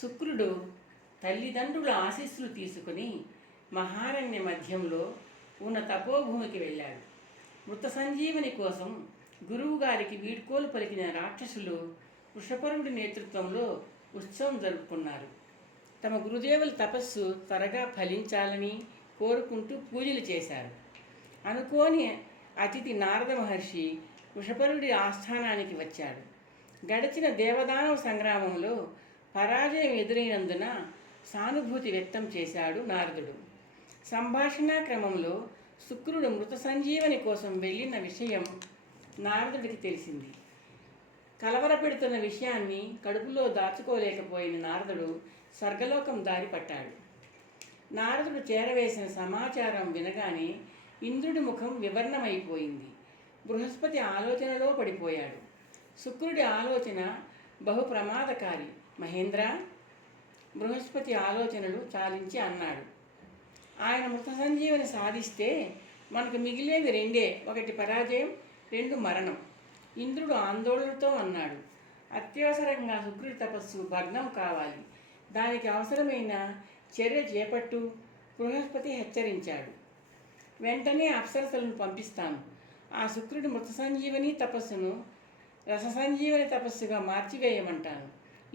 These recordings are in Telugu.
శుక్రుడు తల్లిదండ్రుల ఆశీస్సులు తీసుకుని మహారణ్య మధ్యంలో ఉన్న తపోభూమికి వెళ్ళాడు. మృత సంజీవని కోసం గురువుగారికి వీడ్కోలు పలికిన రాక్షసులు వృషపరుడి నేతృత్వంలో ఉత్సవం జరుపుకున్నారు. తమ గురుదేవుల తపస్సు త్వరగా ఫలించాలని కోరుకుంటూ పూజలు చేశారు. అనుకోని అతిథి నారద మహర్షి వృషపరుడి ఆస్థానానికి వచ్చాడు. గడిచిన దేవదానవ సంగ్రామంలో పరాజయం ఎదురైనందున సానుభూతి వ్యక్తం చేశాడు నారదుడు. సంభాషణా క్రమంలో శుక్రుడు మృత సంజీవని కోసం వెళ్ళిన విషయం నారదుడికి తెలిసింది. కలవరపెడుతున్న విషయాన్ని కడుపులో దాచుకోలేకపోయిన నారదుడు స్వర్గలోకం దారి పట్టాడు. నారదుడు చేరవేసిన సమాచారం వినగానే ఇంద్రుడి ముఖం వివర్ణమైపోయింది. బృహస్పతి ఆలోచనలో పడిపోయాడు. శుక్రుడి ఆలోచన బహు ప్రమాదకారి. మహేంద్ర, బృహస్పతి ఆలోచనలు చాలించి అన్నాడు. ఆయన మృత సంజీవని సాధిస్తే మనకు మిగిలేవి రెండే, ఒకటి పరాజయం, రెండు మరణం. ఇంద్రుడు ఆందోళనతో అన్నాడు. అత్యవసరంగా శుక్రుడి తపస్సు భగ్నం కావాలి. దానికి అవసరమైన చర్య చేపట్టు, బృహస్పతి హెచ్చరించాడు. వెంటనే అప్సరసలను పంపిస్తాను. ఆ శుక్రుడి మృత సంజీవని తపస్సును రస సంజీవని తపస్సుగా మార్చివేయమంటాను,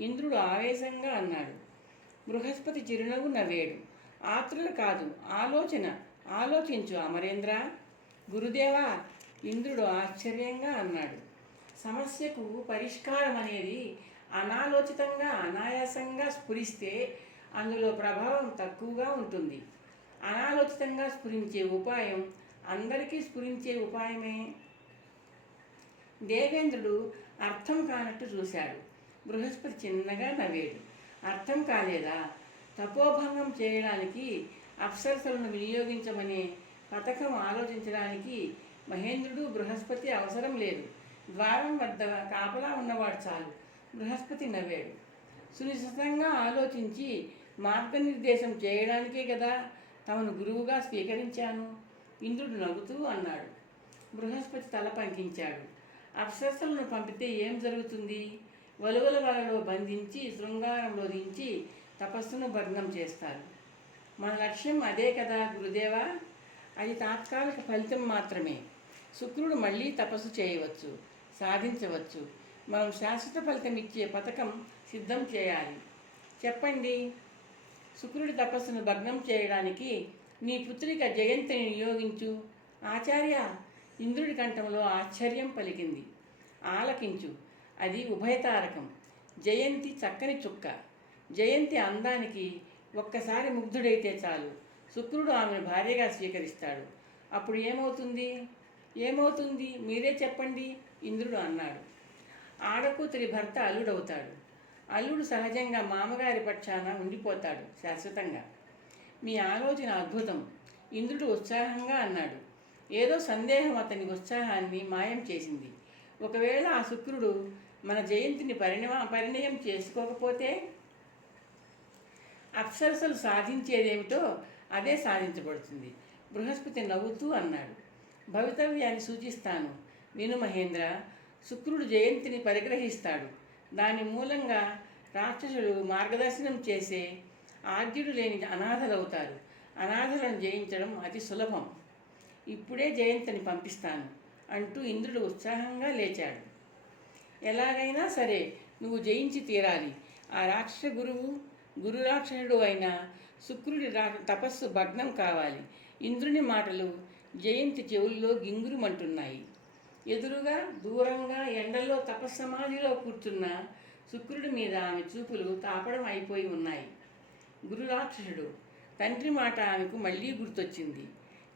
ఇంద్రుడు ఆవేశంగా అన్నాడు. బృహస్పతి చిరునవ్వు నవ్వాడు. ఆత్రులు కాదు, ఆలోచించు అమరేంద్ర. గురుదేవా, ఇంద్రుడు ఆశ్చర్యంగా అన్నాడు. సమస్యకు పరిష్కారం అనేది అనాలోచితంగా అనాయాసంగా స్ఫురిస్తే అందులో ప్రభావం తక్కువగా ఉంటుంది. అనాలోచితంగా స్ఫురించే ఉపాయం అందరికీ స్ఫురించే ఉపాయమే. దేవేంద్రుడు అర్థం కానట్టు చూశాడు. బృహస్పతి చిన్నగా నవ్వాడు. అర్థం కాలేదా? తపోభంగం చేయడానికి అప్సరసలను వినియోగించమనే పథకం ఆలోచించడానికి మహేంద్రుడు బృహస్పతి అవసరం లేదు. ద్వారం వద్ద కాపలా ఉన్నవాడు చాలు. బృహస్పతి నవ్వాడు. సునిశ్చితంగా ఆలోచించి మార్గనిర్దేశం చేయడానికే కదా తమను గురువుగా స్వీకరించాను, ఇంద్రుడు నవ్వుతూ అన్నాడు. బృహస్పతి తల పంకించాడు. అప్సరసలను పంపితే ఏం జరుగుతుంది? వలువల వలలో బంధించి శృంగారంలో దించి తపస్సును భగ్నం చేస్తారు. మన లక్ష్యం అదే కదా గురుదేవా. అది తాత్కాలిక ఫలితం మాత్రమే. శుక్రుడు మళ్ళీ తపస్సు చేయవచ్చు, సాధించవచ్చు. మనం శాశ్వత ఫలితం ఇచ్చే పథకం సిద్ధం చేయాలి. చెప్పండి. శుక్రుడి తపస్సును భగ్నం చేయడానికి నీ పుత్రిక జయంతిని నియోగించు. ఆచార్య, ఇంద్రుడి కంఠంలో ఆశ్చర్యం పలికింది. ఆలకించు, అది ఉభయతారకం. జయంతి చక్కని చుక్క. జయంతి అందానికి ఒక్కసారి ముగ్ధుడైతే చాలు, శుక్రుడు ఆమెను భార్యగా స్వీకరిస్తాడు. అప్పుడు ఏమవుతుంది మీరే చెప్పండి, ఇంద్రుడు అన్నాడు. ఆడకూతురి భర్త అల్లుడవుతాడు. అల్లుడు సహజంగా మామగారి పక్షాన ఉండిపోతాడు శాశ్వతంగా. మీ ఆలోచన అద్భుతం, ఇంద్రుడు ఉత్సాహంగా అన్నాడు. ఏదో సందేహం అతని ఉత్సాహాన్ని మాయం చేసింది. ఒకవేళ ఆ శుక్రుడు మన జయంతిని పరిణయం చేసుకోకపోతే అప్సరసలు సాధించేదేమిటో అదే సాధించబడుతుంది. బృహస్పతి నవ్వుతూ అన్నాడు. భవితవ్యాన్ని సూచిస్తాను, విను మహేంద్ర. శుక్రుడు జయంతిని పరిగ్రహిస్తాడు. దాని మూలంగా రాక్షసులు మార్గదర్శనం చేసే ఆద్యుడు లేని అనాథలవుతారు. అనాథలను జయించడం అతి సులభం. ఇప్పుడే జయంతిని పంపిస్తాను అంటూ ఇంద్రుడు ఉత్సాహంగా లేచాడు. ఎలాగైనా సరే నువ్వు జయించి తీరాలి. ఆ రాక్షస గురు రాక్షసుడు అయిన శుక్రుడి తపస్సు భగ్నం కావాలి. ఇంద్రుని మాటలు జయంతి చెవుల్లో గింగురుమంటున్నాయి. ఎదురుగా దూరంగా ఎండలో తపస్సమాధిలో కూర్చున్న శుక్రుడి మీద ఆమె చూపులు తాపడం అయిపోయి ఉన్నాయి. గురు రాక్షసుడు తండ్రి మాట ఆమెకు మళ్ళీ గుర్తొచ్చింది.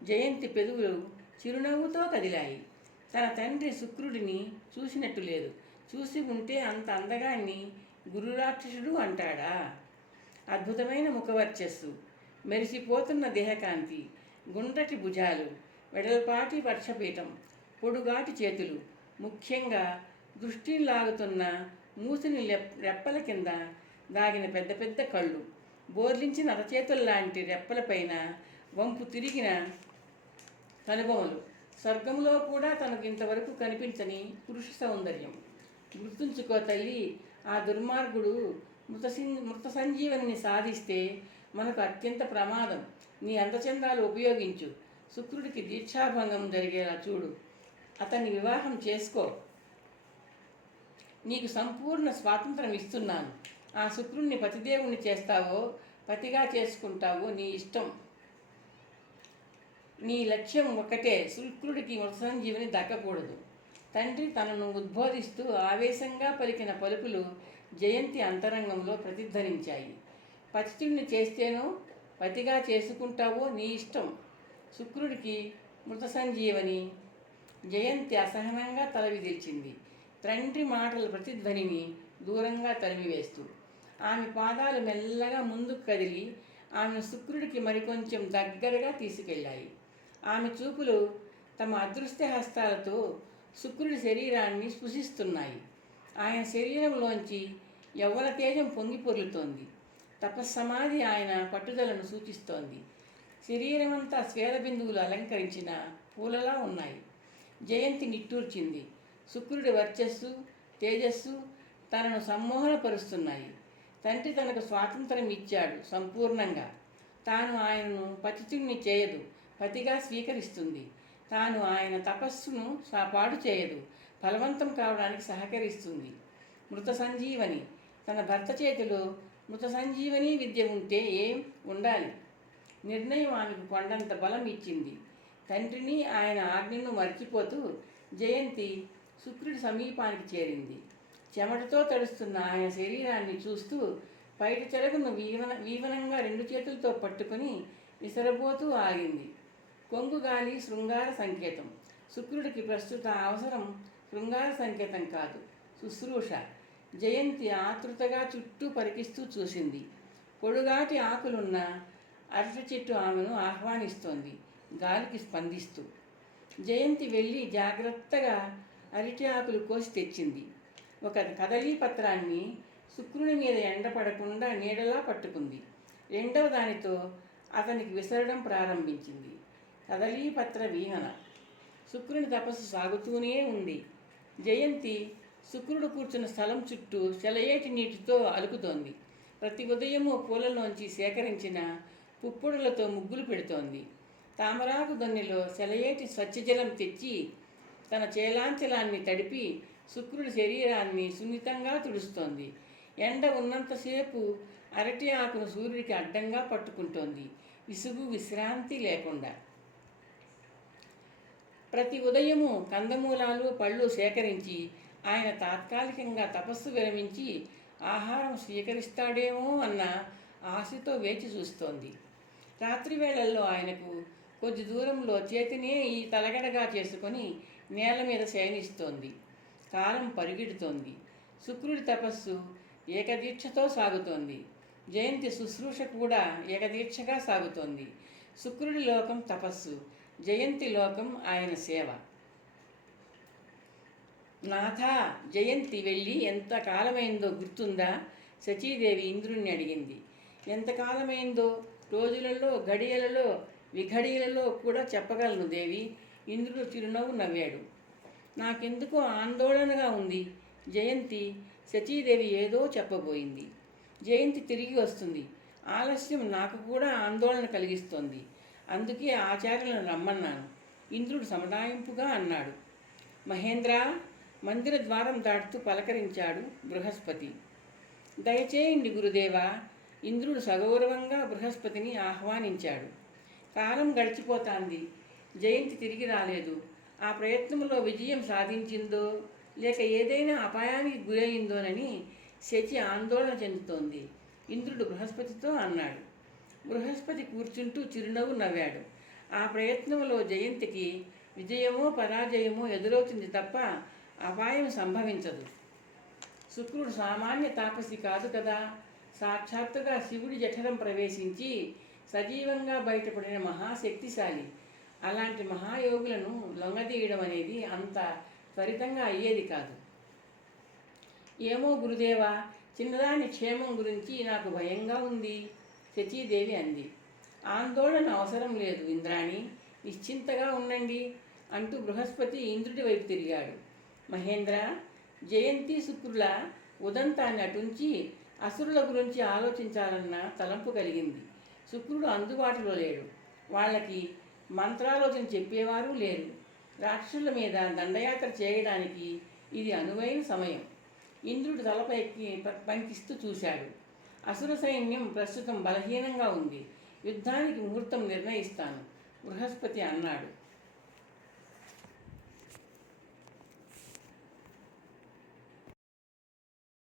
జయంతి పెదవులు చిరునవ్వుతో కదిలాయి. తన తండ్రి శుక్రుడిని చూసినట్టు లేదు. చూసి ఉంటే అంత అందగాన్ని గురు రాక్షసుడు అంటాడా? అద్భుతమైన ముఖవర్చస్సు, మెరిసిపోతున్న దేహకాంతి, గుండ్రటి భుజాలు, వెడల్పాటి వర్షపీఠం, పొడుగాటి చేతులు, ముఖ్యంగా దృష్టిని లాగుతున్న మూసిని రెప్పల కింద దాగిన పెద్ద పెద్ద కళ్ళు, బోర్లించిన అరచేతుల్లాంటి రెప్పలపైన వంపు తిరిగిన కనుబొమలు, స్వర్గంలో కూడా తనకు ఇంతవరకు కనిపించని పురుష సౌందర్యం. గుర్తుంచుకో తల్లి, ఆ దుర్మార్గుడు మృత సంజీవనిని సాధిస్తే మనకు అత్యంత ప్రమాదం. నీ అందచందాలు ఉపయోగించు. శుక్రుడికి దీక్షాభంగం జరిగేలా చూడు. అతన్ని వివాహం చేసుకో. నీకు సంపూర్ణ స్వాతంత్రం ఇస్తున్నాను. ఆ శుక్రుణ్ణి పతిదేవుణ్ణి చేస్తావో పతిగా చేసుకుంటావో నీ ఇష్టం. నీ లక్ష్యం ఒక్కటే, శుక్రుడికి మృత సంజీవని దక్కకూడదు. తండ్రి తనను ఉద్బోధిస్తూ ఆవేశంగా పలికిన పలుకులు జయంతి అంతరంగంలో ప్రతిధ్వనించాయి. పతితుణ్ణి చేస్తేనో పతిగా చేసుకుంటావో నీ ఇష్టం. శుక్రుడికి మృత సంజీవని. జయంతి అసహనంగా తల విదిల్చింది, తండ్రి మాటల ప్రతిధ్వనిని దూరంగా తరిమివేస్తూ. ఆమె పాదాలు మెల్లగా ముందుకు కదిలి ఆమెను శుక్రుడికి మరికొంచెం దగ్గరగా తీసుకెళ్ళాయి. ఆమె చూపులు తమ అదృష్ట హస్తాలతో శుక్రుడి శరీరాన్ని స్పృశిస్తున్నాయి. ఆయన శరీరంలోంచి యవ్వన తేజం పొంగి పొర్లుతోంది. తపస్సమాధి ఆయన పట్టుదలను సూచిస్తోంది. శరీరమంతా స్వేద బిందువులు అలంకరించిన పూలలా ఉన్నాయి. జయంతి నిట్టూర్చింది. శుక్రుడి వర్చస్సు, తేజస్సు తనను సమ్మోహనపరుస్తున్నాయి. తండ్రి తనకు స్వాతంత్రం ఇచ్చాడు సంపూర్ణంగా. తాను ఆయనను పతితుణ్ణి చేయదు, పతిగా స్వీకరిస్తుంది. తాను ఆయన తపస్సును పాడు చేయదు, ఫలవంతం కావడానికి సహకరిస్తుంది. మృత సంజీవని. తన భర్త చేతిలో మృత సంజీవని విద్య ఉంటే ఏం ఉండాలి. నిర్ణయం ఆమెకు కొండంత బలం ఇచ్చింది. తండ్రిని ఆయన ఆజ్ఞను మర్చిపోతూ జయంతి శుక్రుడి సమీపానికి చేరింది. చెమటతో తడుస్తున్న ఆయన శరీరాన్ని చూస్తూ పైట చెరగును వీవనంగా 2 చేతులతో పట్టుకొని విసరబోతూ ఆగింది. కొంగుగాలి శృంగార సంకేతం. శుక్రుడికి ప్రస్తుత అవసరం శృంగార సంకేతం కాదు, శుశ్రూష. జయంతి ఆతృతగా చుట్టూ పరికిస్తూ చూసింది. పొడుగాటి ఆకులున్న అరటి చెట్టు ఆమెను ఆహ్వానిస్తోంది, గాలికి స్పందిస్తూ. జయంతి వెళ్ళి జాగ్రత్తగా అరటి ఆకులు కోసి తెచ్చింది. ఒక కదలీ పత్రాన్ని శుక్రుని మీద ఎండపడకుండా నీడలా పట్టుకుంది. రెండవ దానితో అతనికి విసరడం ప్రారంభించింది. కదలీపత్ర వీహన. శుక్రుని తపస్సు సాగుతూనే ఉంది. జయంతి శుక్రుడు కూర్చున్న స్థలం చుట్టూ సెలయేటి నీటితో అలుకుతోంది. ప్రతి ఉదయము పూలలోంచి సేకరించిన పుప్పొడులతో ముగ్గులు పెడుతోంది. తామరాకు దొన్నెలో సెలయేటి స్వచ్ఛజలం తెచ్చి తన చేలాంచలాన్ని తడిపి శుక్రుడి శరీరాన్ని సున్నితంగా తుడుస్తోంది. ఎండ ఉన్నంతసేపు అరటి ఆకును సూర్యుడికి అడ్డంగా పట్టుకుంటోంది, విసుగు విశ్రాంతి లేకుండా. ప్రతి ఉదయము కందమూలాలు పళ్ళు సేకరించి ఆయన తాత్కాలికంగా తపస్సు విరమించి ఆహారం స్వీకరిస్తాడేమో అన్న ఆశతో వేచి చూస్తోంది. రాత్రి వేళల్లో ఆయనకు కొద్ది దూరంలో చేతినే ఈ తలగడగా చేసుకొని నేల మీద శయనిస్తోంది. కాలం పరిగెడుతోంది. శుక్రుడి తపస్సు ఏకదీక్షతో సాగుతోంది. జయంతి శుశ్రూష కూడా ఏకదీక్షగా సాగుతోంది. శుక్రుడి లోకం తపస్సు, జయంతి లోకం ఆయన సేవ. నాథ, జయంతి వెళ్ళి ఎంతకాలమైందో గుర్తుందా? శచీదేవి ఇంద్రుణ్ణి అడిగింది. ఎంతకాలమైందో రోజులలో, గడియలలో, విఘడియలలో కూడా చెప్పగలను దేవి. ఇంద్రుడు చిరునవ్వు నవ్వాడు. నాకెందుకో ఆందోళనగా ఉంది. జయంతి. శచీదేవి ఏదో చెప్పబోయింది. జయంతి తిరిగి వస్తుంది. ఆలస్యం నాకు కూడా ఆందోళన కలిగిస్తోంది. అందుకే ఆచార్యులను రమ్మన్నాను. ఇంద్రుడు సమదాయింపుగా అన్నాడు. మహేంద్ర. మందిర ద్వారం దాటుతూ పలకరించాడు బృహస్పతి. దయచేయండి గురుదేవా. ఇంద్రుడు సగౌరవంగా బృహస్పతిని ఆహ్వానించాడు. కాలం గడిచిపోతాంది. జయంతి తిరిగి రాలేదు. ఆ ప్రయత్నంలో విజయం సాధించిందో లేక ఏదైనా అపాయానికి గురయిందోనని శచి ఆందోళన చెందుతోంది. ఇంద్రుడు బృహస్పతితో అన్నాడు. బృహస్పతి కూర్చుంటూ చిరునవ్వు నవ్వాడు. ఆ ప్రయత్నంలో జయంతికి విజయమో పరాజయమో ఎదురవుతుంది తప్ప అపాయం సంభవించదు. శుక్రుడు సామాన్య తాపసి కాదు కదా. సాక్షాత్తుగా శివుడి జఠరం ప్రవేశించి సజీవంగా బయటపడిన మహాశక్తిశాలి. అలాంటి మహాయోగులను లొంగదీయడం అనేది అంత త్వరితంగా అయ్యేది కాదు. ఏమో గురుదేవా, చిన్నదాని క్షేమం గురించి నాకు భయంగా ఉంది, శచీదేవి అంది. ఆందోళన అవసరం లేదు ఇంద్రాణి, నిశ్చింతగా ఉండండి అంటూ బృహస్పతి ఇంద్రుడి వైపు తిరిగాడు. మహేంద్ర, జయంతి శుక్రుల ఉదంతాన్ని అటుంచి అసురుల గురించి ఆలోచించాలన్న తలంపు కలిగింది. శుక్రుడు అందుబాటులో లేడు. వాళ్ళకి మంత్రాలోచన చెప్పేవారు లేరు. రాక్షసుల మీద దండయాత్ర చేయడానికి ఇది అనువైన సమయం. ఇంద్రుడు తలపైకి పంకిస్తూ చూశాడు. అసుర సైన్యం ప్రస్తుతం బలహీనంగా ఉంది. యుద్ధానికి ముహూర్తం నిర్ణయిస్తాను, బృహస్పతి అన్నాడు.